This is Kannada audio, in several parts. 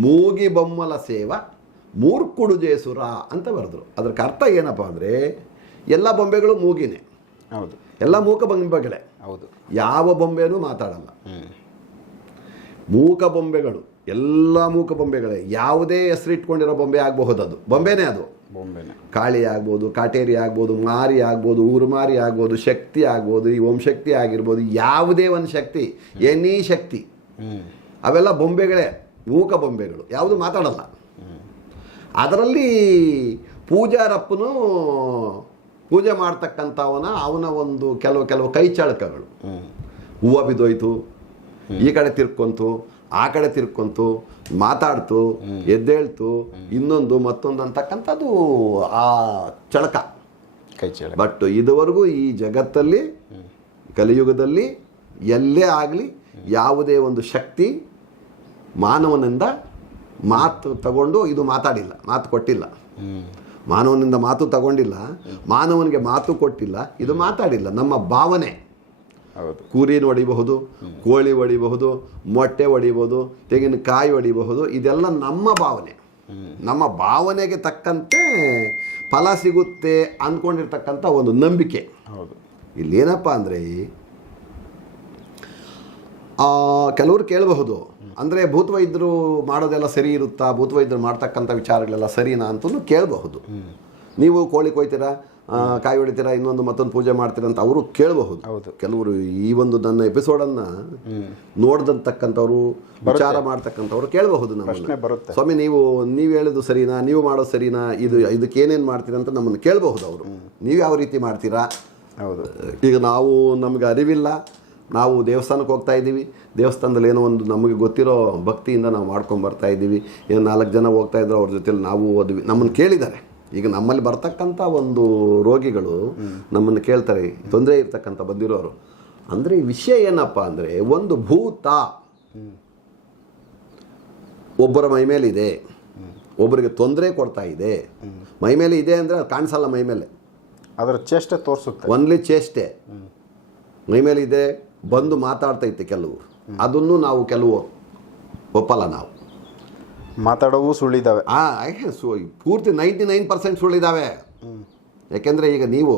ಮೂಗಿ ಬೊಮ್ಮಲ ಸೇವ ಮೂರ್ಕುಡು ಜೇಸುರ ಅಂತ ಬರೆದ್ರು. ಅದಕ್ಕೆ ಅರ್ಥ ಏನಪ್ಪ ಅಂದರೆ ಎಲ್ಲ ಬೊಂಬೆಗಳು ಮೂಗಿನೇ. ಹೌದು. ಎಲ್ಲ ಮೂಕ ಬೊಂಬೆಗಳೇ ಹೌದು. ಯಾವ ಬೊಂಬೆನೂ ಮಾತಾಡಲ್ಲ. ಮೂಕ ಬೊಂಬೆಗಳು ಎಲ್ಲ ಮೂಕ ಬೊಂಬೆಗಳೇ. ಯಾವುದೇ ಹೆಸರಿಟ್ಕೊಂಡಿರೋ ಬೊಂಬೆ ಆಗಬಹುದು ಅದು. ಬೊಂಬೆನೇ ಅದು. ಬೊಂಬೆನೇ. ಕಾಳಿ ಆಗ್ಬೋದು ಕಾಟೇರಿ ಆಗ್ಬೋದು ಮಾರಿ ಆಗ್ಬೋದು ಊರುಮಾರಿ ಆಗ್ಬೋದು ಶಕ್ತಿ ಆಗ್ಬೋದು ಈ ವಂಶಕ್ತಿ ಆಗಿರ್ಬೋದು ಯಾವುದೇ ಒಂದು ಶಕ್ತಿ ಎನಿ ಶಕ್ತಿ. ಅವೆಲ್ಲ ಬೊಂಬೆಗಳೇ. ಮೂಕ ಬೊಂಬೆಗಳು ಯಾವುದು ಮಾತಾಡಲ್ಲ. ಅದರಲ್ಲಿ ಪೂಜಾರಪ್ಪನು ಪೂಜೆ ಮಾಡ್ತಕ್ಕಂಥವನ ಅವನ ಒಂದು ಕೆಲವು ಕೆಲವು ಕೈ ಚಳಕಗಳು. ಹ್ಮ್ ಹೂವು ಬಿದ್ದೋಯ್ತು ಈ ಕಡೆ ತಿರ್ಕೊಂತು ಆ ಕಡೆ ತಿರ್ಕೊಂತು ಮಾತಾಡ್ತು ಎದ್ದೇಳ್ತು ಇನ್ನೊಂದು ಮತ್ತೊಂದು ಅಂತಕ್ಕಂಥದ್ದು ಆ ಚಳಕ. ಕೈ ಚೇಳ ಬಟ್ ಇದುವರೆಗೂ ಈ ಜಗತ್ತಲ್ಲಿ ಕಲಿಯುಗದಲ್ಲಿ ಎಲ್ಲೇ ಆಗಲಿ ಯಾವುದೇ ಒಂದು ಶಕ್ತಿ ಮಾನವನಿಂದ ಮಾತು ತಗೊಂಡು ಇದು ಮಾತಾಡಿಲ್ಲ ಮಾತು ಕೊಟ್ಟಿಲ್ಲ. ಮಾನವನಿಂದ ಮಾತು ತಗೊಂಡಿಲ್ಲ ಮಾನವನಿಗೆ ಮಾತು ಕೊಟ್ಟಿಲ್ಲ ಇದು ಮಾತಾಡಿಲ್ಲ. ನಮ್ಮ ಭಾವನೆ. ಹೌದು. ಕುರಿನ ಹೊಡಿಬಹುದು ಕೋಳಿ ಹೊಡಿಬಹುದು ಮೊಟ್ಟೆ ಹೊಡಿಬಹುದು ತೆಂಗಿನಕಾಯಿ ಹೊಡಿಬಹುದು ಇದೆಲ್ಲ ನಮ್ಮ ಭಾವನೆ. ನಮ್ಮ ಭಾವನೆಗೆ ತಕ್ಕಂತೆ ಫಲ ಸಿಗುತ್ತೆ ಅಂದ್ಕೊಂಡಿರ್ತಕ್ಕಂಥ ಒಂದು ನಂಬಿಕೆ. ಹೌದು. ಇಲ್ಲೇನಪ್ಪ ಅಂದರೆ ಕೆಲವರು ಕೇಳಬಹುದು ಅಂದರೆ ಭೂತವೈದ್ಯರು ಮಾಡೋದೆಲ್ಲ ಸರಿ ಇರುತ್ತಾ? ಭೂತವೈದ್ಯರು ಮಾಡ್ತಕ್ಕಂಥ ವಿಚಾರಗಳೆಲ್ಲ ಸರಿನಾ ಅಂತಲೂ ಕೇಳಬಹುದು. ನೀವು ಕೋಳಿ ಕೊಯ್ತೀರಾ? ಕಾಯಿ ಹೊಡಿತೀರಾ? ಇನ್ನೊಂದು ಮತ್ತೊಂದು ಪೂಜೆ ಮಾಡ್ತೀರಾ ಅಂತ ಅವರು ಕೇಳಬಹುದು. ಹೌದು. ಕೆಲವರು ಈ ಒಂದು ನನ್ನ ಎಪಿಸೋಡನ್ನು ನೋಡ್ದಂತಕ್ಕಂಥವ್ರು ವಿಚಾರ ಮಾಡ್ತಕ್ಕಂಥವ್ರು ಕೇಳಬಹುದು ನಮ್ಮನ್ನು. ಬರುತ್ತೆ. ಸ್ವಾಮಿ ನೀವು ನೀವು ಹೇಳೋದು ಸರಿನಾ? ನೀವು ಮಾಡೋದು ಸರಿನಾ? ಇದು ಇದಕ್ಕೆ ಏನೇನು ಮಾಡ್ತೀರಾ ಅಂತ ನಮ್ಮನ್ನು ಕೇಳಬಹುದು ಅವರು. ನೀವು ಯಾವ ರೀತಿ ಮಾಡ್ತೀರಾ? ಹೌದು. ಈಗ ನಾವು ನಮಗೆ ಅರಿವಿಲ್ಲ. ನಾವು ದೇವಸ್ಥಾನಕ್ಕೆ ಹೋಗ್ತಾ ಇದ್ದೀವಿ. ದೇವಸ್ಥಾನದಲ್ಲಿ ಏನೋ ಒಂದು ನಮಗೆ ಗೊತ್ತಿರೋ ಭಕ್ತಿಯಿಂದ ನಾವು ಮಾಡ್ಕೊಂಡು ಬರ್ತಾ ಇದ್ದೀವಿ. ಏನು ನಾಲ್ಕು ಜನ ಹೋಗ್ತಾ ಇದ್ರು ಅವ್ರ ಜೊತೆಲಿ ನಾವು ಓದ್ವಿ ನಮ್ಮನ್ನು ಕೇಳಿದ್ದಾರೆ. ಈಗ ನಮ್ಮಲ್ಲಿ ಬರ್ತಕ್ಕಂಥ ಒಂದು ರೋಗಿಗಳು ನಮ್ಮನ್ನು ಕೇಳ್ತಾರೆ. ತೊಂದರೆ ಇರ್ತಕ್ಕಂಥ ಬಂದಿರೋರು. ಅಂದರೆ ವಿಷಯ ಏನಪ್ಪ ಅಂದರೆ ಒಂದು ಭೂತ ಒಬ್ಬರ ಮೈ ಮೇಲಿದೆ ಒಬ್ಬರಿಗೆ ತೊಂದರೆ ಕೊಡ್ತಾ ಇದೆ. ಮೈ ಮೇಲೆ ಇದೆ ಅಂದರೆ ಅದು ಕಾಣಿಸಲ್ಲ ಮೈ ಮೇಲೆ. ಅದರ ಚೇಷ್ಟೆ ತೋರಿಸುತ್ತೆ. ಒನ್ಲಿ ಚೇಷ್ಟೆ. ಮೈ ಮೇಲೆ ಇದೆ ಬಂದು ಮಾತಾಡ್ತೈತೆ ಕೆಲವು ಅದನ್ನು ನಾವು ಕೆಲವು ಒಪ್ಪಲ್ಲ ನಾವು. ಮಾತಾಡೋವು ಸುಳ್ಳಿದ್ದಾವೆ ಆ ಏ, ಸು ಪೂರ್ತಿ ನೈಂಟಿ ನೈನ್ ಪರ್ಸೆಂಟ್ ಸುಳ್ಳಿದ್ದಾವೆ ಯಾಕೆಂದರೆ ಈಗ ನೀವು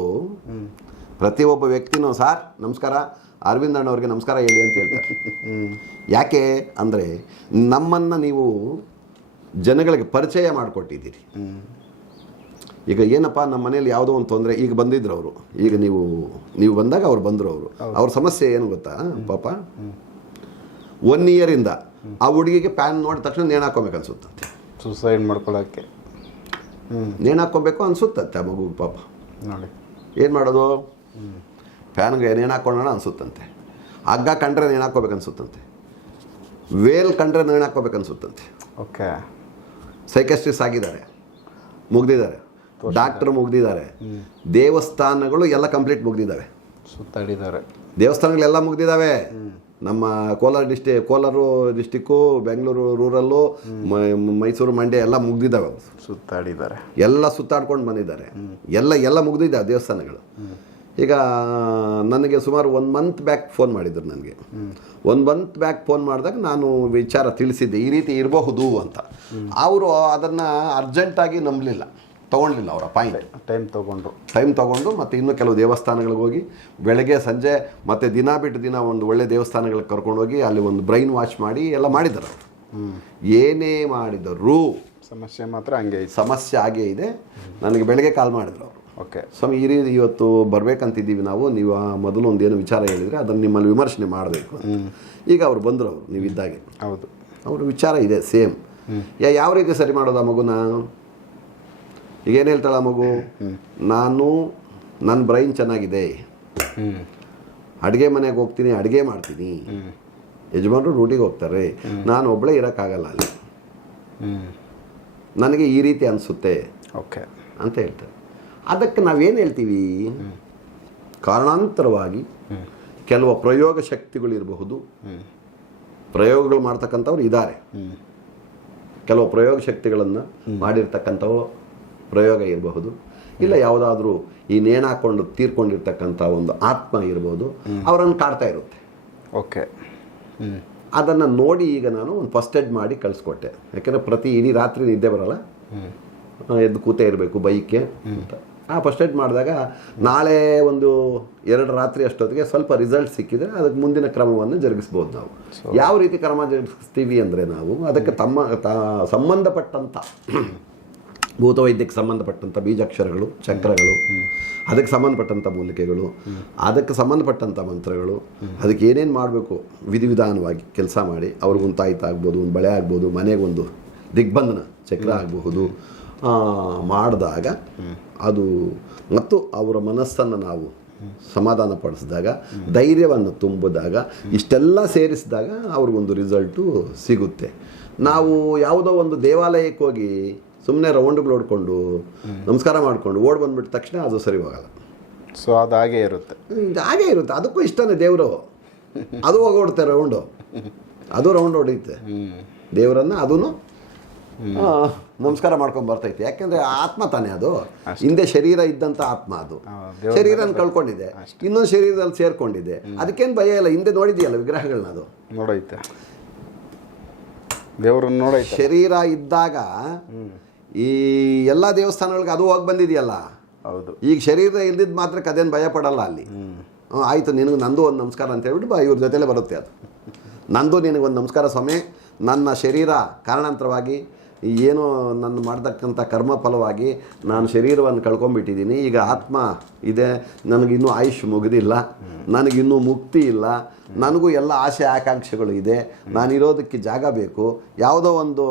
ಪ್ರತಿಯೊಬ್ಬ ವ್ಯಕ್ತಿನೂ ಸಾರ್ ನಮಸ್ಕಾರ ಅರವಿಂದ್ ಅಣ್ಣವ್ರಿಗೆ ನಮಸ್ಕಾರ ಹೇಳಿ ಅಂತ ಹೇಳ್ತಾರೆ. ಯಾಕೆ ಅಂದರೆ ನಮ್ಮನ್ನು ನೀವು ಜನಗಳಿಗೆ ಪರಿಚಯ ಮಾಡಿಕೊಟ್ಟಿದ್ದೀರಿ. ಈಗ ಏನಪ್ಪ ನಮ್ಮ ಮನೇಲಿ ಯಾವುದೋ ಒಂದು ತೊಂದರೆ ಈಗ ಬಂದಿದ್ರು ಅವರು. ಈಗ ನೀವು ನೀವು ಬಂದಾಗ ಅವ್ರು ಬಂದರು ಅವರು. ಅವ್ರ ಸಮಸ್ಯೆ ಏನು ಗೊತ್ತಾ ಪಾಪ? ಒನ್ ಇಯರಿಂದ ಆ ಹುಡುಗಿಗೆ ಪ್ಯಾನ್ ನೋಡಿದ ತಕ್ಷಣ ನೇಣು ಅನ್ಸುತ್ತಂತೆ. ಸುಸೈಡ್ ಮಾಡ್ಕೊಳ್ಳೋಕ್ಕೆ ಹ್ಞೂ ನೇಣು ಹಾಕ್ಕೊಬೇಕು ಅನ್ಸುತ್ತಂತೆ ಆ ಮಗು ಪಾಪ. ನೋಡಿ. ಏನು ಮಾಡೋದು? ಫ್ಯಾನ್ಗೆ ನೇಣು ಹಾಕ್ಕೊಳ್ಳೋಣ ಅನ್ಸುತ್ತಂತೆ. ಹಗ್ಗ ಕಂಡ್ರೆ ನೇಣು ಹಾಕ್ಕೋಬೇಕು ಅನ್ಸುತ್ತಂತೆ. ವೇಲ್ ಕಂಡ್ರೆ ನೇಣು ಹಾಕ್ಕೋಬೇಕು ಅನ್ಸುತ್ತಂತೆ. ಓಕೆ ಸೈಕಸ್ಟ್ರಿಸ್ ಆಗಿದ್ದಾರೆ. ಮುಗ್ದಿದ್ದಾರೆ. ಡಾಕ್ಟರ್ ಮುಗ್ದಿದ್ದಾರೆ. ದೇವಸ್ಥಾನಗಳು ಎಲ್ಲ ಕಂಪ್ಲೀಟ್ ಮುಗ್ದಿದ್ದಾವೆ. ಸುತ್ತಾಡಿದ್ದಾರೆ ದೇವಸ್ಥಾನಗಳೆಲ್ಲ ಮುಗ್ದಿದ್ದಾವೆ. ನಮ್ಮ Kolar district Kolar district Bengaluru rural Mysuru Mandya ಎಲ್ಲ ಮುಗ್ದಿದ್ದಾವೆ. ಸುತ್ತಾಡಿದ್ದಾರೆ ಎಲ್ಲ ಸುತ್ತಾಡ್ಕೊಂಡು ಬಂದಿದ್ದಾರೆ. ಎಲ್ಲ ಎಲ್ಲ ಮುಗ್ದಿದ್ದಾವೆ ದೇವಸ್ಥಾನಗಳು. ಈಗ ನನಗೆ ಸುಮಾರು ಒನ್ ಮಂತ್ ಬ್ಯಾಕ್ ಫೋನ್ ಮಾಡಿದ್ರು ನನಗೆ. ಒಂದು ಮಂತ್ ಬ್ಯಾಕ್ ಫೋನ್ ಮಾಡಿದಾಗ ನಾನು ವಿಚಾರ ತಿಳಿಸಿದ್ದೆ. ಈ ರೀತಿ ಇರಬಹುದು ಅಂತ. ಅವರು ಅದನ್ನು ಅರ್ಜೆಂಟಾಗಿ ನಂಬಲಿಲ್ಲ. ತೊಗೊಳ್ಲಿಲ್ಲ ಅವರ ಪಾಯಿಂಟ್ ಟೈಮ್ ತಗೊಂಡು ಟೈಮ್ ತಗೊಂಡು ಮತ್ತು ಇನ್ನೂ ಕೆಲವು ದೇವಸ್ಥಾನಗಳಿಗೆ ಹೋಗಿ ಬೆಳಗ್ಗೆ ಸಂಜೆ ಮತ್ತು ದಿನ ಬಿಟ್ಟು ದಿನ ಒಂದು ಒಳ್ಳೆ ದೇವಸ್ಥಾನಗಳಿಗೆ ಕರ್ಕೊಂಡೋಗಿ ಅಲ್ಲಿ ಒಂದು ಬ್ರೈನ್ ವಾಶ್ ಮಾಡಿ ಎಲ್ಲ ಮಾಡಿದ್ದಾರೆ ಅವರು. ಏನೇ ಮಾಡಿದರು ಸಮಸ್ಯೆ ಮಾತ್ರ ಹಂಗೆ ಸಮಸ್ಯೆ ಆಗೇ ಇದೆ. ನನಗೆ ಬೆಳಗ್ಗೆ ಕಾಲ್ ಮಾಡಿದ್ರು ಅವರು. ಓಕೆ. ಸ್ವಾಮಿ ಈ ರೀತಿ ಇವತ್ತು ಬರಬೇಕಂತಿದ್ದೀವಿ ನಾವು ನೀವು ಮೊದಲು ಒಂದೇನು ವಿಚಾರ ಹೇಳಿದರೆ ಅದನ್ನು ನಿಮ್ಮಲ್ಲಿ ವಿಮರ್ಶನೆ ಮಾಡಬೇಕು ಈಗ ಅವ್ರು ಬಂದರು ಅವರು ನೀವು ಇದ್ದಾಗೆ ಹೌದು. ಅವರು ವಿಚಾರ ಇದೆ ಸೇಮ್ ಯಾ ಯಾವ ರೀತಿ ಸರಿ ಮಾಡೋದು ಆ ಮಗುನ? ಈಗ ಏನು ಹೇಳ್ತಾಳೆ ಮಗು? ನಾನು ನನ್ನ ಬ್ರೈನ್ ಚೆನ್ನಾಗಿದೆ. ಅಡುಗೆ ಮನೆಗೆ ಹೋಗ್ತೀನಿ ಅಡುಗೆ ಮಾಡ್ತೀನಿ. ಯಜಮಾನರು ಡ್ಯೂಟಿಗೆ ಹೋಗ್ತಾರೆ. ನಾನು ಒಬ್ಬಳೇ ಇರೋಕ್ಕಾಗಲ್ಲ ಅಲ್ಲಿ. ನನಗೆ ಈ ರೀತಿ ಅನಿಸುತ್ತೆ ಓಕೆ. ಅಂತ ಹೇಳ್ತಾರೆ. ಅದಕ್ಕೆ ನಾವೇನು ಹೇಳ್ತೀವಿ? ಕಾರಣಾಂತರವಾಗಿ ಕೆಲವು ಪ್ರಯೋಗ ಶಕ್ತಿಗಳಿರಬಹುದು ಪ್ರಯೋಗಗಳು ಮಾಡ್ತಕ್ಕಂಥವ್ರು ಇದ್ದಾರೆ ಕೆಲವು ಪ್ರಯೋಗ ಶಕ್ತಿಗಳನ್ನು ಮಾಡಿರ್ತಕ್ಕಂಥವು ಪ್ರಯೋಗ ಇರಬಹುದು. ಇಲ್ಲ ಯಾವುದಾದ್ರೂ ಈ ನೇಣಾಕೊಂಡು ತೀರ್ಕೊಂಡಿರ್ತಕ್ಕಂಥ ಒಂದು ಆತ್ಮ ಇರ್ಬೋದು ಅವರನ್ನು ಕಾಡ್ತಾ ಇರುತ್ತೆ. ಓಕೆ. ಅದನ್ನು ನೋಡಿ ಈಗ ನಾನು ಒಂದು ಫಸ್ಟ್ ಏಡ್ ಮಾಡಿ ಕಳಿಸ್ಕೊಟ್ಟೆ. ಯಾಕೆಂದರೆ ಪ್ರತಿ ಇಡೀ ರಾತ್ರಿ ನಿದ್ದೆ ಬರಲ್ಲ. ಎದ್ದು ಕೂತೇ ಇರಬೇಕು ಬೈಕ್ಗೆ. ಅಂತ. ಆ ಫಸ್ಟ್ ಏಡ್ ಮಾಡಿದಾಗ ನಾಳೆ ಒಂದು ಎರಡು ರಾತ್ರಿ ಅಷ್ಟೊತ್ತಿಗೆ ಸ್ವಲ್ಪ ರಿಸಲ್ಟ್ ಸಿಕ್ಕಿದ್ರೆ ಅದಕ್ಕೆ ಮುಂದಿನ ಕ್ರಮವನ್ನು ಜರುಗಿಸ್ಬೋದು ನಾವು. ಯಾವ ರೀತಿ ಕ್ರಮ ಜರುಗಿಸ್ತೀವಿ ಅಂದರೆ ನಾವು ಅದಕ್ಕೆ ತಮ್ಮ ತ ಸಂಬಂಧಪಟ್ಟಂಥ ಭೂತವೈದ್ಯಕ್ಕೆ ಸಂಬಂಧಪಟ್ಟಂಥ ಬೀಜಾಕ್ಷರಗಳು ಚಕ್ರಗಳು ಅದಕ್ಕೆ ಸಂಬಂಧಪಟ್ಟಂಥ ಮೂಲಿಕೆಗಳು ಅದಕ್ಕೆ ಸಂಬಂಧಪಟ್ಟಂಥ ಮಂತ್ರಗಳು ಅದಕ್ಕೆ ಏನೇನು ಮಾಡಬೇಕು ವಿಧಿವಿಧಾನವಾಗಿ ಕೆಲಸ ಮಾಡಿ ಅವ್ರಿಗೊಂದು ತಾಯ್ತ ಆಗ್ಬೋದು ಒಂದು ಬಳೆ ಆಗ್ಬೋದು ಮನೆಗೊಂದು ದಿಗ್ಬಂಧನ ಚಕ್ರ ಆಗಬಹುದು ಮಾಡಿದಾಗ ಅದು ಮತ್ತು ಅವರ ಮನಸ್ಸನ್ನು ನಾವು ಸಮಾಧಾನ ಪಡಿಸಿದಾಗ ಧೈರ್ಯವನ್ನು ತುಂಬಿದಾಗ ಇಷ್ಟೆಲ್ಲ ಸೇರಿಸಿದಾಗ ಅವ್ರಿಗೊಂದು ರಿಸಲ್ಟು ಸಿಗುತ್ತೆ. ನಾವು ಯಾವುದೋ ಒಂದು ದೇವಾಲಯಕ್ಕೆ ಹೋಗಿ ಸುಮ್ಮನೆ ರೌಂಡ್ಗಳು ಹೊಡ್ಕೊಂಡು ನಮಸ್ಕಾರ ಮಾಡಿಕೊಂಡು ಓಡ್ ಬಂದ್ಬಿಟ್ಟ ತಕ್ಷಣ ಅದು ಸರಿ ಹೋಗಲ್ಲ. ಸೊ ಅದು ಹಾಗೇ ಇರುತ್ತೆ. ಹಾಗೆ ಹಾಗೇ ಇರುತ್ತೆ. ಅದಕ್ಕೂ ಇಷ್ಟನೇ ದೇವರು. ಅದು ಹೋಗೋಡ್ತೆ ರೌಂಡು ಅದು ರೌಂಡ್ ಹೊಡೆಯುತ್ತೆ. ದೇವರನ್ನು ಅದೂ ನಮಸ್ಕಾರ ಮಾಡ್ಕೊಂಡು ಬರ್ತೈತೆ. ಯಾಕೆಂದ್ರೆ ಆತ್ಮ ತಾನೇ ಅದು. ಹಿಂದೆ ಶರೀರ ಇದ್ದಂತ ಆತ್ಮ ಅದು. ಶರೀರನ ಕಳ್ಕೊಂಡಿದೆ. ಇನ್ನೊಂದು ಶರೀರದಲ್ಲಿ ಸೇರ್ಕೊಂಡಿದೆ. ಅದಕ್ಕೇನು ಭಯ ಇಲ್ಲ. ಹಿಂದೆ ನೋಡಿದೆಯಲ್ಲ ವಿಗ್ರಹಗಳನ್ನ ಅದು. ನೋಡೈತೆ. ದೇವರನ್ನು ನೋಡೈತೆ. ಶರೀರ ಇದ್ದಾಗ ಈ ಎಲ್ಲ ದೇವಸ್ಥಾನಗಳಿಗೆ ಅದು ಹೋಗಿ ಬಂದಿದೆಯಲ್ಲ? ಹೌದು. ಈಗ ಶರೀರ ಇಲ್ದಿದ್ದು ಮಾತ್ರಕ್ಕೆ ಅದೇನು ಭಯ ಪಡಲ್ಲ ಅಲ್ಲಿ? ಹ್ಞೂ ಆಯಿತು ನಿನಗೆ ನಂದು ಒಂದು ನಮಸ್ಕಾರ ಅಂತ ಹೇಳ್ಬಿಟ್ಟು ಬಾ ಇವ್ರ ಜೊತೆಲೇ ಬರುತ್ತೆ ಅದು. ನಂದು ನಿನಗೊಂದು ನಮಸ್ಕಾರ ಸ್ವಾಮಿ ನನ್ನ ಶರೀರ ಕಾರಣಾಂತರವಾಗಿ ಏನು ನನ್ನ ಮಾಡ್ತಕ್ಕಂಥ ಕರ್ಮ ಫಲವಾಗಿ ನಾನು ಶರೀರವನ್ನು ಕಳ್ಕೊಂಡ್ಬಿಟ್ಟಿದ್ದೀನಿ ಈಗ ಆತ್ಮ ಇದೆ ನನಗಿನ್ನೂ ಆಯುಷ್ ಮುಗಿದಿಲ್ಲ ನನಗಿನ್ನೂ ಮುಕ್ತಿ ಇಲ್ಲ ನನಗೂ ಎಲ್ಲ ಆಸೆ ಆಕಾಂಕ್ಷೆಗಳು ಇದೆ ನಾನಿರೋದಕ್ಕೆ ಜಾಗ ಬೇಕು ಯಾವುದೋ ಒಂದು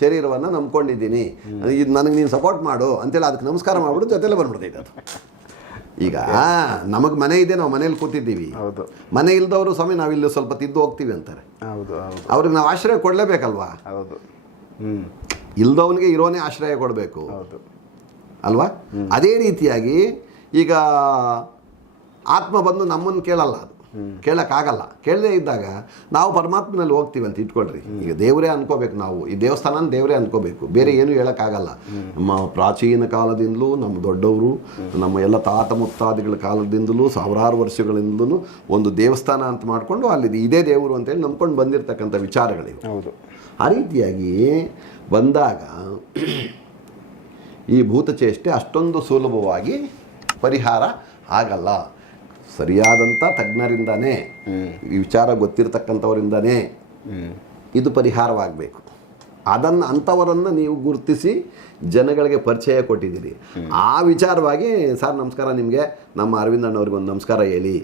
ಶರೀರವನ್ನು ನಂಬ್ಕೊಂಡಿದ್ದೀನಿ. ಇದು ನನಗೆ ನೀನು ಸಪೋರ್ಟ್ ಮಾಡು ಅಂತೇಳಿ ಅದಕ್ಕೆ ನಮಸ್ಕಾರ ಮಾಡಿಬಿಟ್ಟು ಜೊತೆಲ್ಲ ಬಂದ್ಬಿಡ್ತೈತೆ ಅದು. ಈಗ ನಮಗೆ ಮನೆ ಇದೆ ನಾವು ಮನೇಲಿ ಕೂತಿದ್ದೀವಿ. ಹೌದು. ಮನೆ ಇಲ್ದವರು ಸ್ವಾಮಿ ನಾವಿಲ್ಲಿ ಸ್ವಲ್ಪ ತಿದ್ದು ಹೋಗ್ತೀವಿ ಅಂತಾರೆ. ಹೌದು ಹೌದು. ಅವ್ರಿಗೆ ನಾವು ಆಶ್ರಯ ಕೊಡಲೇಬೇಕಲ್ವಾ? ಹೌದು. ಹ್ಞೂ ಇಲ್ದವನಿಗೆ ಇರೋನೇ ಆಶ್ರಯ ಕೊಡಬೇಕು. ಹೌದು. ಅಲ್ವಾ? ಅದೇ ರೀತಿಯಾಗಿ ಈಗ ಆತ್ಮ ಬಂದು ನಮ್ಮನ್ನು ಕೇಳಲ್ಲ ಅದು. ಕೇಳೋಕ್ಕಾಗಲ್ಲ. ಕೇಳದೇ ಇದ್ದಾಗ ನಾವು ಪರಮಾತ್ಮನಲ್ಲಿ ಹೋಗ್ತೀವಿ ಅಂತ ಇಟ್ಕೊಳ್ರಿ. ಈಗ ದೇವರೇ ಅನ್ಕೋಬೇಕು ನಾವು. ಈ ದೇವಸ್ಥಾನ ದೇವರೇ ಅನ್ಕೋಬೇಕು. ಬೇರೆ ಏನು ಹೇಳೋಕ್ಕಾಗಲ್ಲ. ನಮ್ಮ ಪ್ರಾಚೀನ ಕಾಲದಿಂದಲೂ ನಮ್ಮ ದೊಡ್ಡವರು ನಮ್ಮ ಎಲ್ಲ ತಾತ ಮುತ್ತಾದಿಗಳ ಕಾಲದಿಂದಲೂ ಸಾವಿರಾರು ವರ್ಷಗಳಿಂದಲೂ ಒಂದು ದೇವಸ್ಥಾನ ಅಂತ ಮಾಡಿಕೊಂಡು ಅಲ್ಲಿ ಇದೇ ದೇವರು ಅಂತೇಳಿ ನಂಬ್ಕೊಂಡು ಬಂದಿರತಕ್ಕಂಥ ವಿಚಾರಗಳಿವೆ. ಹೌದು. ಆ ರೀತಿಯಾಗಿ ಬಂದಾಗ ಈ ಭೂತಚೇಷ್ಟೆ ಅಷ್ಟೊಂದು ಸುಲಭವಾಗಿ ಪರಿಹಾರ ಆಗಲ್ಲ. ಸರಿಯಾದಂಥ ತಜ್ಞರಿಂದನೇ ಈ ವಿಚಾರ ಗೊತ್ತಿರತಕ್ಕಂಥವರಿಂದನೇ ಇದು ಪರಿಹಾರವಾಗಬೇಕು. ಅದನ್ನು ಅಂಥವರನ್ನು ನೀವು ಗುರುತಿಸಿ ಜನಗಳಿಗೆ ಪರಿಚಯ ಕೊಟ್ಟಿದ್ದೀರಿ. ಆ ವಿಚಾರವಾಗಿ ಸರ್ ನಮಸ್ಕಾರ ನಿಮಗೆ ನಮ್ಮ ಅರವಿಂದ್ ಅಣ್ಣವ್ರಿಗೆ ಒಂದು ನಮಸ್ಕಾರ ಹೇಳಿ.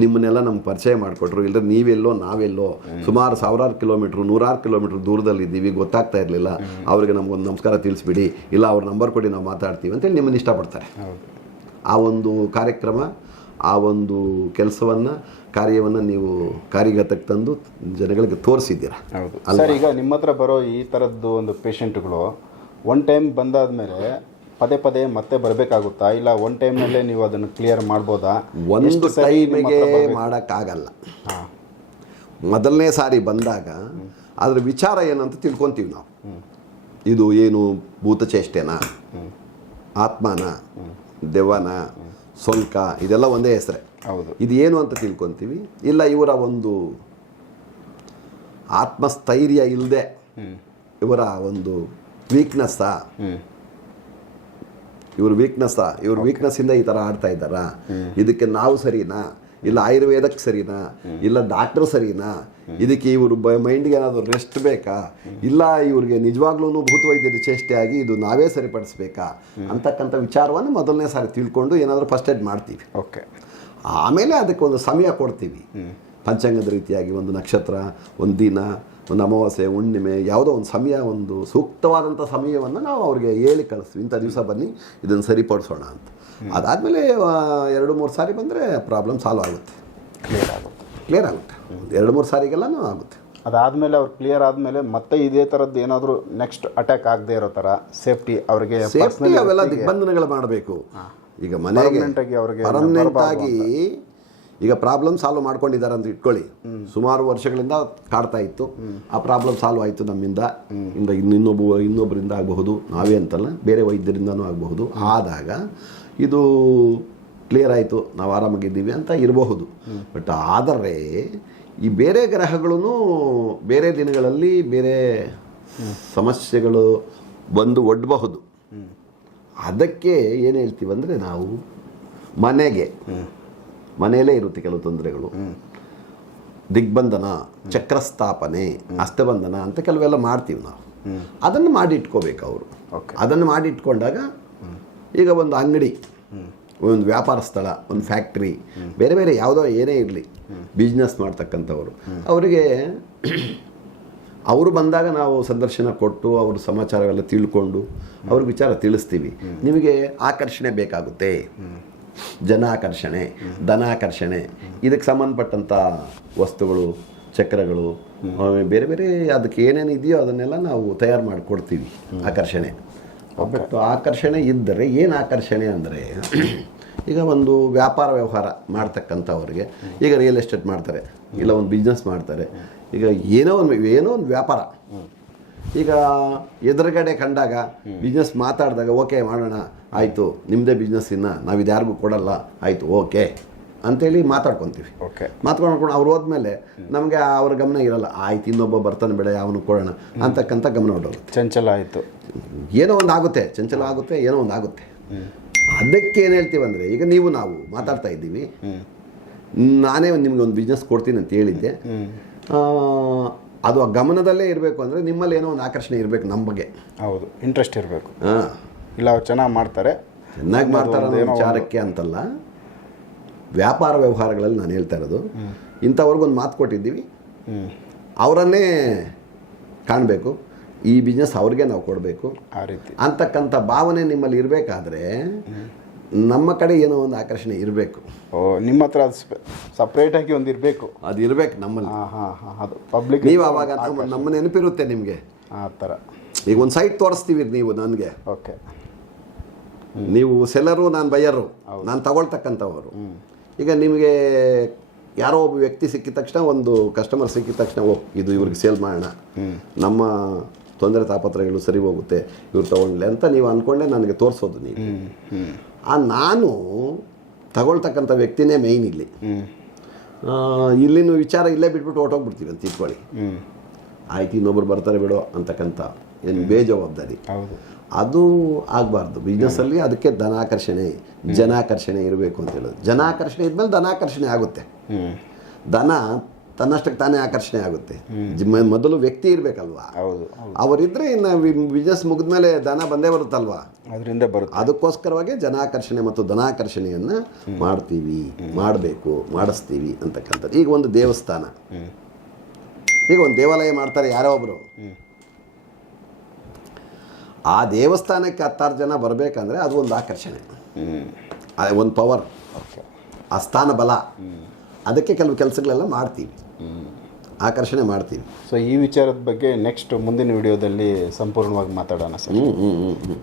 ನಿಮ್ಮನ್ನೆಲ್ಲ ನಮ್ಗೆ ಪರಿಚಯ ಮಾಡಿಕೊಟ್ರು. ಇಲ್ಲದ್ರೆ ನೀವೆಲ್ಲೋ ನಾವೆಲ್ಲೋ ಸುಮಾರು ಸಾವಿರಾರು ಕಿಲೋಮೀಟ್ರ್ ನೂರಾರು ಕಿಲೋಮೀಟ್ರ್ ದೂರದಲ್ಲಿ ಇದ್ದೀವಿ ಗೊತ್ತಾಗ್ತಾ ಇರಲಿಲ್ಲ. ಅವ್ರಿಗೆ ನಮ್ಗೊಂದು ನಮಸ್ಕಾರ ತಿಳಿಸ್ಬಿಡಿ. ಇಲ್ಲ ಅವ್ರ ನಂಬರ್ ಕೊಡಿ ನಾವು ಮಾತಾಡ್ತೀವಿ ಅಂತೇಳಿ ನಿಮ್ಮನ್ನು ಇಷ್ಟಪಡ್ತಾರೆ. ಆ ಒಂದು ಕಾರ್ಯಕ್ರಮ ಆ ಒಂದು ಕೆಲಸವನ್ನು ಕಾರ್ಯವನ್ನು ನೀವು ಕಾರ್ಯಗತಕ್ಕೆ ತಂದು ಜನಗಳಿಗೆ ತೋರಿಸಿದ್ದೀರಾ? ಹೌದು. ಸರ್ ಈಗ ನಿಮ್ಮ ಹತ್ರ ಬರೋ ಈ ಥರದ್ದು ಒಂದು ಪೇಷಂಟ್ಗಳು ಒನ್ ಟೈಮ್ ಬಂದಾದ ಮೇಲೆ ಪದೇ ಪದೇ ಮತ್ತೆ ಬರಬೇಕಾಗುತ್ತಾ? ಇಲ್ಲ ಒನ್ ಟೈಮಲ್ಲೇ ನೀವು ಅದನ್ನು ಕ್ಲಿಯರ್ ಮಾಡ್ಬೋದಾ? ಒಂದು ಟೈಮಿಗೆ ಮಾಡೋಕ್ಕಾಗಲ್ಲ. ಮೊದಲನೇ ಸಾರಿ ಬಂದಾಗ ಅದರ ವಿಚಾರ ಏನಂತ ತಿಳ್ಕೊತೀವಿ ನಾವು. ಇದು ಏನು ಭೂತಚೇಷ್ಟೆನಾ? ಆತ್ಮನ? ದೆವ್ವನ? ಸೊಂಕ ಇದೆಲ್ಲ ಒಂದೇ ಹೆಸರೇ. ಹೌದು. ಇದು ಏನು ಅಂತ ತಿಳ್ಕೊತೀವಿ? ಇಲ್ಲ ಇವರ ಒಂದು ಆತ್ಮಸ್ಥೈರ್ಯ ಇಲ್ಲದೆ ಇವರ ಒಂದು ವೀಕ್ನೆಸ್ಸಾ ಇವ್ರ ವೀಕ್ನೆಸ್ಸಾ ಇವ್ರ ವೀಕ್ನೆಸ್ಸಿಂದ ಈ ಥರ ಆಡ್ತಾ ಇದ್ದಾರಾ? ಇದಕ್ಕೆ ನಾವು ಸರಿನಾ? ಇಲ್ಲ ಆಯುರ್ವೇದಕ್ಕೆ ಸರಿನಾ? ಇಲ್ಲ ಡಾಕ್ಟರ್ ಸರಿನಾ? ಇದಕ್ಕೆ ಇವರು ಬ ಮೈಂಡ್ಗೆ ಏನಾದರೂ ರೆಸ್ಟ್ ಬೇಕಾ? ಇಲ್ಲ ಇವ್ರಿಗೆ ನಿಜವಾಗ್ಲೂ ಭೂತವೈದ್ಯದ ಚೇಷ್ಟೆ ಆಗಿ ಇದು ನಾವೇ ಸರಿಪಡಿಸ್ಬೇಕಾ? ಅಂತಕ್ಕಂಥ ವಿಚಾರವನ್ನು ಮೊದಲನೇ ಸಾರಿ ತಿಳ್ಕೊಂಡು ಏನಾದರೂ ಫಸ್ಟ್ ಏಡ್ ಮಾಡ್ತೀವಿ. ಓಕೆ ಆಮೇಲೆ ಅದಕ್ಕೆ ಒಂದು ಸಮಯ ಕೊಡ್ತೀವಿ. ಪಂಚಾಂಗದ ರೀತಿಯಾಗಿ ಒಂದು ನಕ್ಷತ್ರ ಒಂದು ದಿನ ಒಂದು ಅಮಾವಾಸ್ಯೆ ಹುಣ್ಣಿಮೆ ಯಾವುದೋ ಒಂದು ಸಮಯ ಒಂದು ಸೂಕ್ತವಾದಂಥ ಸಮಯವನ್ನು ನಾವು ಅವ್ರಿಗೆ ಹೇಳಿ ಕಳಿಸ್ತೀವಿ. ಇಂಥ ದಿವಸ ಬನ್ನಿ ಇದನ್ನು ಸರಿಪಡಿಸೋಣ ಅಂತ. ಅದಾದಮೇಲೆ ಎರಡು ಮೂರು ಸಾರಿ ಬಂದರೆ ಪ್ರಾಬ್ಲಮ್ ಸಾಲ್ವ್ ಆಗುತ್ತೆ. ಕ್ಲಿಯರ್ ಆಗುತ್ತೆ. ಕ್ಲಿಯರ್ ಆಗುತ್ತೆ. ಎರಡು ಮೂರು ಸಾರಿಗೆಲ್ಲನೂ ಆಗುತ್ತೆ. ಅದಾದಮೇಲೆ ಅವ್ರು ಕ್ಲಿಯರ್ ಆದಮೇಲೆ ಮತ್ತೆ ಇದೇ ಥರದ್ದು ಏನಾದರೂ ನೆಕ್ಸ್ಟ್ ಅಟ್ಯಾಕ್ ಆಗದೆ ಇರೋ ಥರ ಸೇಫ್ಟಿ ಅವರಿಗೆ ಸೇಫ್ಟಿ ಅವೆಲ್ಲ ದಿಗ್ಬಂಧನಗಳು ಮಾಡಬೇಕು. ಈಗ ಮನೆಗೆ ಅವ್ರಿಗೆ ಪರ್ಮನೆಂಟ್ ಆಗಿ ಈಗ ಪ್ರಾಬ್ಲಮ್ ಸಾಲ್ವ್ ಮಾಡ್ಕೊಂಡಿದ್ದಾರೆ ಅಂತ ಇಟ್ಕೊಳ್ಳಿ. ಸುಮಾರು ವರ್ಷಗಳಿಂದ ಕಾಡ್ತಾ ಇತ್ತು. ಆ ಪ್ರಾಬ್ಲಮ್ ಸಾಲ್ವ್ ಆಯಿತು ನಮ್ಮಿಂದ. ಇಂದ ಇನ್ನೊಬ್ಬ ಇನ್ನೊಬ್ಬರಿಂದ ಆಗಬಹುದು. ನಾವೇ ಅಂತಲ್ಲ, ಬೇರೆ ವೈದ್ಯರಿಂದನೂ ಆಗಬಹುದು. ಆದಾಗ ಇದು ಕ್ಲಿಯರ್ ಆಯಿತು. ನಾವು ಆರಾಮಾಗಿದ್ದೀವಿ ಅಂತ ಇರಬಹುದು. ಬಟ್ ಆದರೆ ಈ ಬೇರೆ ಗ್ರಹಗಳೂ ಬೇರೆ ದಿನಗಳಲ್ಲಿ ಬೇರೆ ಸಮಸ್ಯೆಗಳು ಬಂದು ಒಡ್ಬಹುದು. ಅದಕ್ಕೆ ಏನು ಹೇಳ್ತೀವಂದರೆ ನಾವು ಮನೆಗೆ. ಮನೆಯಲ್ಲೇ ಇರುತ್ತೆ ಕೆಲವು ತೊಂದರೆಗಳು. ದಿಗ್ಬಂಧನ ಚಕ್ರಸ್ಥಾಪನೆ ಅಸ್ತಬಂಧನ ಅಂತ ಕೆಲವೆಲ್ಲ ಮಾಡ್ತೀವಿ ನಾವು. ಅದನ್ನು ಮಾಡಿ ಇಟ್ಕೋಬೇಕು ಅವರು. ಅದನ್ನು ಮಾಡಿ ಇಟ್ಕೊಂಡಾಗ ಈಗ ಒಂದು ಅಂಗಡಿ ಒಂದು ವ್ಯಾಪಾರ ಸ್ಥಳ ಒಂದು ಫ್ಯಾಕ್ಟ್ರಿ ಬೇರೆ ಬೇರೆ ಯಾವುದೋ ಏನೇ ಇರಲಿ ಬಿಸ್ನೆಸ್ ಮಾಡ್ತಕ್ಕಂಥವ್ರು. ಅವರಿಗೆ ಅವರು ಬಂದಾಗ ನಾವು ಸಂದರ್ಶನ ಕೊಟ್ಟು ಅವ್ರ ಸಮಾಚಾರವೆಲ್ಲ ತಿಳ್ಕೊಂಡು ಅವ್ರಿಗೆ ವಿಚಾರ ತಿಳಿಸ್ತೀವಿ. ನಿಮಗೆ ಆಕರ್ಷಣೆ ಬೇಕಾಗುತ್ತೆ. ಜನಾಕರ್ಷಣೆ ಧನಾಕರ್ಷಣೆ. ಇದಕ್ಕೆ ಸಂಬಂಧಪಟ್ಟಂಥ ವಸ್ತುಗಳು ಚಕ್ರಗಳು ಬೇರೆ ಬೇರೆ ಅದಕ್ಕೆ ಏನೇನು ಇದೆಯೋ ಅದನ್ನೆಲ್ಲ ನಾವು ತಯಾರು ಮಾಡಿಕೊಡ್ತೀವಿ ಆಕರ್ಷಣೆ. ಬಟ್ ಆಕರ್ಷಣೆ ಇದ್ದರೆ ಏನು ಆಕರ್ಷಣೆ ಅಂದರೆ ಈಗ ಒಂದು ವ್ಯಾಪಾರ ವ್ಯವಹಾರ ಮಾಡ್ತಕ್ಕಂಥವ್ರಿಗೆ ಈಗ ರಿಯಲ್ ಎಸ್ಟೇಟ್ ಮಾಡ್ತಾರೆ ಇಲ್ಲ ಒಂದು ಬಿಸ್ನೆಸ್ ಮಾಡ್ತಾರೆ ಈಗ ಏನೋ ಒಂದು ಏನೋ ಒಂದು ವ್ಯಾಪಾರ. ಈಗ ಎದುರುಗಡೆ ಕಂಡಾಗ ಬಿಸ್ನೆಸ್ ಮಾತಾಡಿದಾಗ ಓಕೆ ಮಾಡೋಣ ಆಯಿತು. ನಿಮ್ಮದೇ ಬಿಸ್ನೆಸ್ ಇನ್ನು ನಾವು ಇದ್ಯಾರಿಗೂ ಕೊಡಲ್ಲ. ಆಯಿತು ಓಕೆ. ಅಂತೇಳಿ ಮಾತಾಡ್ಕೊತೀವಿ. ಓಕೆ. ಮಾತಾಡ್ಕೊಂಡು ಅವ್ರು ಹೋದ್ಮೇಲೆ ನಮಗೆ ಅವ್ರ ಗಮನ ಇರಲ್ಲ. ಆಯ್ತು ಇನ್ನೊಬ್ಬ ಬರ್ತಾನೆ ಬೇಡ ಅವನು ಕೊಡೋಣ. ಅಂತಕ್ಕಂಥ ಗಮನ ಹೊಡೋದು ಚಂಚಲ ಆಯಿತು. ಏನೋ ಒಂದು ಆಗುತ್ತೆ ಚಂಚಲ ಆಗುತ್ತೆ ಏನೋ ಒಂದು ಆಗುತ್ತೆ. ಅದಕ್ಕೆ ಏನು ಹೇಳ್ತೀವಿ ಅಂದರೆ ಈಗ ನೀವು ನಾವು ಮಾತಾಡ್ತಾ ಇದ್ದೀವಿ. ನಾನೇ ಒಂದು ನಿಮಗೆ ಒಂದು ಬಿಸ್ನೆಸ್ ಕೊಡ್ತೀನಿ ಅಂತ ಹೇಳಿದ್ದೆ. ಅದು ಆ ಗಮನದಲ್ಲೇ ಇರಬೇಕು ಅಂದರೆ ನಿಮ್ಮಲ್ಲಿ ಏನೋ ಒಂದು ಆಕರ್ಷಣೆ ಇರಬೇಕು ನಮ್ಮ ಬಗ್ಗೆ. ಹೌದು ಇಂಟ್ರೆಸ್ಟ್ ಇರಬೇಕು. ಹಾಂ. ಇಲ್ಲ ಅವ್ರು ಚೆನ್ನಾಗಿ ಮಾಡ್ತಾರೆ. ಚೆನ್ನಾಗಿ ಮಾಡ್ತಾರೆ ಅನ್ನೋ ವಿಚಾರಕ್ಕೆ ಅಂತಲ್ಲ ವ್ಯಾಪಾರ ವ್ಯವಹಾರಗಳಲ್ಲಿ ನಾನು ಹೇಳ್ತಾ ಇರೋದು ಇಂಥವ್ರಿಗೊಂದು ಮಾತು ಕೊಟ್ಟಿದ್ದೀವಿ. ಅವರನ್ನೇ ಕಾಣಬೇಕು. ಈ ಬಿಸ್ನೆಸ್ ಅವ್ರಿಗೆ ನಾವು ಕೊಡಬೇಕು. ಆ ರೀತಿ. ಅಂತಕ್ಕಂಥ ಭಾವನೆ ನಿಮ್ಮಲ್ಲಿ ಇರಬೇಕಾದ್ರೆ ನಮ್ಮ ಕಡೆ ಏನೋ ಒಂದು ಆಕರ್ಷಣೆ ಇರಬೇಕು. ಓ ನಿಮ್ಮ ಹತ್ರ ಅದು ಸಪ್ರೇಟಾಗಿ ಒಂದು ಇರಬೇಕು. ಅದು ಇರಬೇಕು ನಮ್ಮಲ್ಲಿ. ಹಾಂ ಹಾಂ ಹಾಂ ಅದು ಪಬ್ಲಿಕ್ ನೀವು ಆವಾಗ ನಮ್ಮ ನಮ್ಮ ನೆನಪಿರುತ್ತೆ ನಿಮಗೆ. ಆ ಥರ. ಈಗ ಒಂದು ಸೈಟ್ ತೋರಿಸ್ತೀವಿ ನೀವು ನನಗೆ. ಓಕೆ. ನೀವು ಸೆಲ್ಲರು ನಾನು ಬಯ್ಯರು ನಾನು ತಗೊಳ್ತಕ್ಕಂಥವರು. ಈಗ ನಿಮಗೆ ಯಾರೋ ಒಬ್ಬ ವ್ಯಕ್ತಿ ಸಿಕ್ಕಿದ ತಕ್ಷಣ ಒಂದು ಕಸ್ಟಮರ್ ಸಿಕ್ಕಿದ ತಕ್ಷಣ ಓ ಇದು ಇವ್ರಿಗೆ ಸೇಲ್ ಮಾಡೋಣ. ನಮ್ಮ ತೊಂದರೆ ತಾಪತ್ರಗಳು ಸರಿ ಹೋಗುತ್ತೆ ಇವ್ರು ತಗೊಂಡ್ಲೆ ಅಂತ ನೀವು ಅಂದ್ಕೊಂಡೆ ನನಗೆ ತೋರಿಸೋದು ನೀವು. ಆ ನಾನು ತಗೊಳ್ತಕ್ಕಂಥ ವ್ಯಕ್ತಿನೇ ಮೇಯ್ನ್ ಇಲ್ಲಿ. ಇಲ್ಲಿನ ವಿಚಾರ ಇಲ್ಲೇ ಬಿಟ್ಬಿಟ್ಟು ಹೊರ್ಟೋಗ್ಬಿಡ್ತೀವಿ ಅಂತ ಇಟ್ಕೊಳ್ಳಿ ಹ್ಞೂ ಆಯ್ತು ಇನ್ನೊಬ್ರು ಬರ್ತಾರೆ ಬಿಡೋ ಅಂತಕ್ಕಂಥ ಏನು ಬೇಜವಾಬ್ದಾರಿ. ಅದು ಆಗಬಾರ್ದು. ಬಿಸ್ನೆಸ್ಸಲ್ಲಿ ಅದಕ್ಕೆ ಧನಾಕರ್ಷಣೆ ಜನಾಕರ್ಷಣೆ ಇರಬೇಕು ಅಂತ ಹೇಳೋದು. ಜನಾಕರ್ಷಣೆ ಇದ್ಮೇಲೆ ಧನಾಕರ್ಷಣೆ ಆಗುತ್ತೆ. ದನ ತನ್ನಷ್ಟಕ್ಕೆ ತಾನೇ ಆಕರ್ಷಣೆ ಆಗುತ್ತೆ. ಮೊದಲು ವ್ಯಕ್ತಿ ಇರಬೇಕಲ್ವಾ? ಹೌದು ಅವರಿದ್ರೆ ಇನ್ನು ಬಿಸ್ನೆಸ್ ಮುಗಿದ್ಮೇಲೆ ದನ ಬಂದೇ ಬರುತ್ತಲ್ವಾ? ಅದರಿಂದ ಬರುತ್ತೆ. ಅದಕ್ಕೋಸ್ಕರವಾಗಿ ಜನಾಕರ್ಷಣೆ ಮತ್ತು ಧನಾಕರ್ಷಣೆಯನ್ನು ಮಾಡ್ತೀವಿ ಮಾಡಬೇಕು ಮಾಡಿಸ್ತೀವಿ ಅಂತಕ್ಕಂಥದ್ದು. ಈಗ ಒಂದು ದೇವಸ್ಥಾನ. ಈಗ ಒಂದು ದೇವಾಲಯ ಮಾಡ್ತಾರೆ ಯಾರೋ ಒಬ್ಬರು ಆ ದೇವಸ್ಥಾನಕ್ಕೆ ಹತ್ತಾರು ಜನ ಬರಬೇಕಂದ್ರೆ ಅದು ಒಂದು ಆಕರ್ಷಣೆ. ಒಂದು ಪವರ್. ಆ ಸ್ಥಾನ ಬಲ ಅದಕ್ಕೆ ಕೆಲವು ಕೆಲಸಗಳೆಲ್ಲ ಮಾಡ್ತೀವಿ. ಆಕರ್ಷಣೆ ಮಾಡ್ತೀವಿ ಸೊ ಈ ವಿಚಾರದ ಬಗ್ಗೆ ನೆಕ್ಸ್ಟ್ ಮುಂದಿನ ವಿಡಿಯೋದಲ್ಲಿ ಸಂಪೂರ್ಣವಾಗಿ ಮಾತಾಡೋಣ ಸರ್. ಹ್ಞೂ ಹ್ಞೂ ಹ್ಞೂ